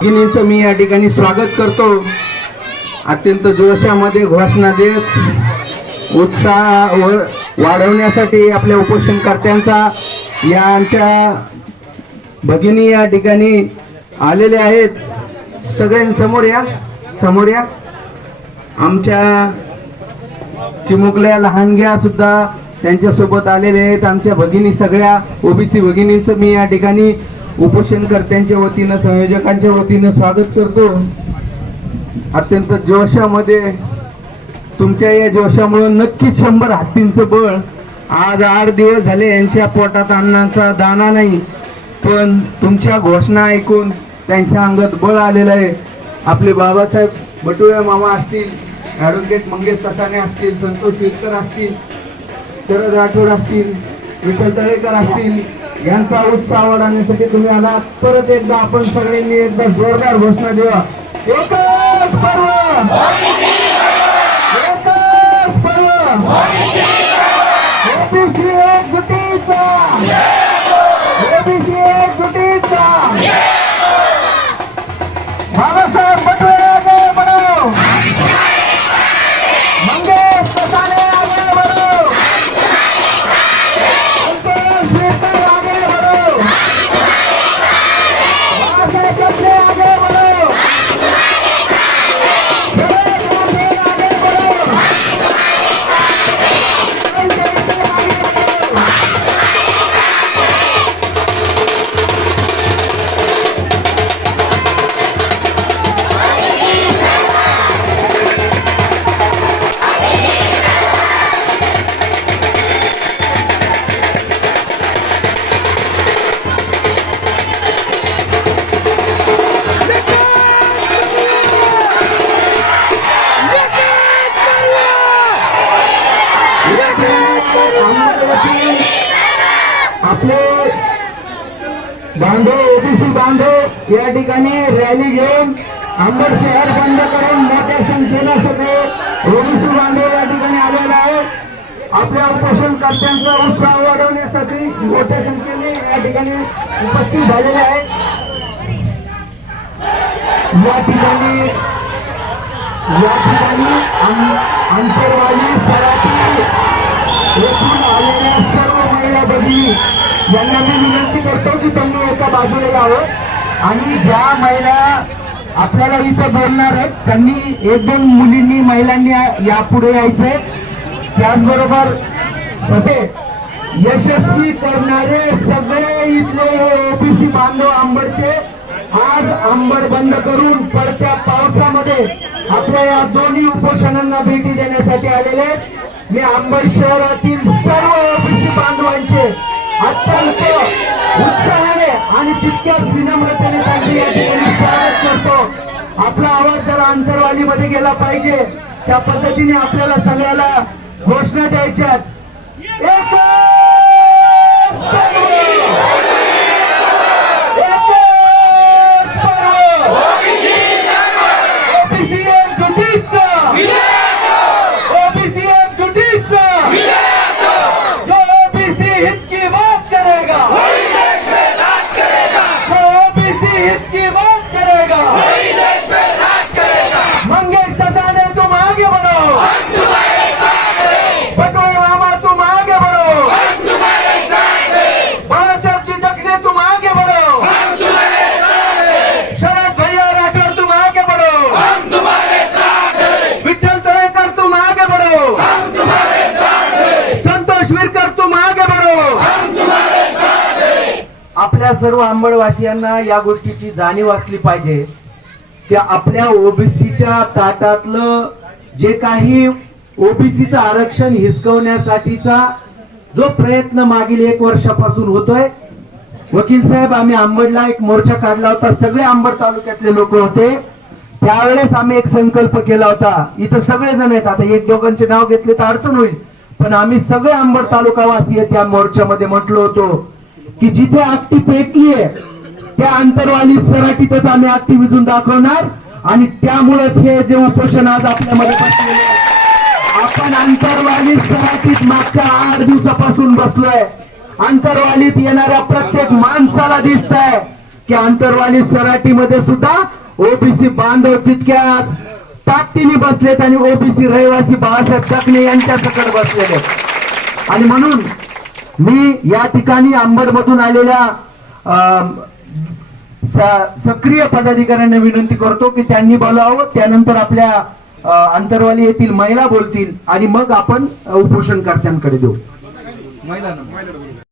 भगिनींचं मी या ठिकाणी स्वागत करतो. अत्यंत जोशामध्ये घोषणा देत उत्साह व- वाढवण्यासाठी आपल्या उपोषणकर्त्यांचा यांच्या भगिनी या ठिकाणी आलेले आहेत. सगळ्यांसमोर या समोर या. आमच्या चिमुकल्या लहानग्या सुद्धा त्यांच्यासोबत आलेले आहेत. आमच्या भगिनी सगळ्या ओबीसी भगिनींचं मी या ठिकाणी उपोषणकर्त्यांच्या वतीनं संयोजकांच्या वतीनं स्वागत करतो. अत्यंत जोशामध्ये तुमच्या या जोशामुळे नक्कीच शंभर हत्तींचं बळ. आज आठ दिवस झाले यांच्या पोटात अन्नाचा दाना नाही पण तुमच्या घोषणा ऐकून त्यांच्या अंगात बळ आलेलं आहे. आपले बाबासाहेब बटुळे मामा असतील ॲडव्होकेट मंगेश ससाने असतील संतोष विरकर असतील शरद राठोड असतील विठ्ठल तळेकर असतील यांचा उत्साह वाढवण्यासाठी तुम्ही आलात. परत एकदा आपण सगळ्यांनी एकदा जोरदार घोषणा देवा. एकच पर्व! पर्व बांधव ओबीसी बांधव या ठिकाणी रॅली घेऊन अंबर शहर बंद करून मोठ्या संख्येनं सगळे ओबीसी बांधव या ठिकाणी आलेले आहे आपल्या उपोषणकर्त्यांचा उत्साह वाढवण्यासाठी मोठ्या संख्येने या ठिकाणी उपस्थित झालेले आहेत. या ठिकाणी या ठिकाणी अंतरवाली सराठी येथून आलेल्या सर्व महिला भगिनी यांना मी विनंती करतो की त्यांनी एका बाजूला यावं आणि ज्या महिला आपल्याला इथं बोलणार आहेत त्यांनी एक दोन मुलींनी महिलांनी यापुढे यायचंय त्याचबरोबर सगळे यशस्वी करणारे सगळे इथले ओबीसी बांधव आंबडचे आज आंबड बंद करून पडत्या पावसामध्ये आपल्या या दोन्ही उपोषणांना भेटी देण्यासाठी आलेले आहेत. मी आंबड शहरातील सर्व ओबीसी बांधवांचे अत्यंत उत्साहाने आणि तितक्याच विनम्रतेने त्यांचे या ठिकाणी स्वागत करतो. आपला आवाज जरा आंतरवालीमध्ये गेला पाहिजे त्या पद्धतीने आपल्याला सगळ्याला घोषणा द्यायच्यात एकच पर्व! एकच पर्व! ओबीसी एकजुटीचा ओबीसी एकजुटीचा जो ओबीसी हित की बात करेगा जो ओबीसी हित की बात करेगा। मंगेश ससाने तुम आगे बढ़ो। बटोई मामा तुम आगे बढ़ो। बाला साहब जी दखने तुम आगे बढ़ो। शरद भैया राठौर तुम आगे बढ़ो। विठल तळेकर तुम आगे बढ़ो। संतोष विरकर तुम आगे बढ़ो आपल्या सर्व आंबडवासियांना या गोष्टीची जाणीव असली पाहिजे की आपल्या ओबीसीच्या ताटातलं जे काही ओबीसीचं आरक्षण हिसकवण्यासाठीचा जो प्रयत्न मागील एक वर्षापासून होतोय वकील साहेब आम्ही आंबडला एक मोर्चा काढला होता सगळे आंबड तालुक्यातले लोक होते. त्यावेळेस आम्ही एक संकल्प केला होता. इथं सगळे जण आहेत. आता एक दोघांचे नाव घेतले तर अडचण होईल. पण आम्ही सगळे आंबड तालुकावासीय त्या मोर्चामध्ये म्हटलो होतो. की जिथे आगटी पेटली आहे त्या अंतरवाली सराटीतच आम्ही आगटी विजून दाखवणार. आणि त्यामुळेच हे जे उपोषण आज आपल्यामध्ये आपण अंतरवाली सराटीत मागच्या आठ दिवसापासून बसलोय. अंतरवालीत येणाऱ्या प्रत्येक माणसाला दिसत आहे की अंतरवाली सराटीमध्ये सुद्धा ओबीसी बांधव तितक्याच ताकदीने बसलेत आणि ओबीसी रहिवासी बाळासाहेब चकणे यांच्या सकट बसलेले आणि म्हणून मी या ठिकाणी अंबडमधून आलेल्या अं, स- सक्रिय पदाधिकाऱ्यांना विनंती करतो की त्यांनी बोलावं त्यानंतर आपल्या अं, अंतरवाली येथील महिला बोलतील आणि मग आपण उपोषणकर्त्यांकडे देऊ. महिला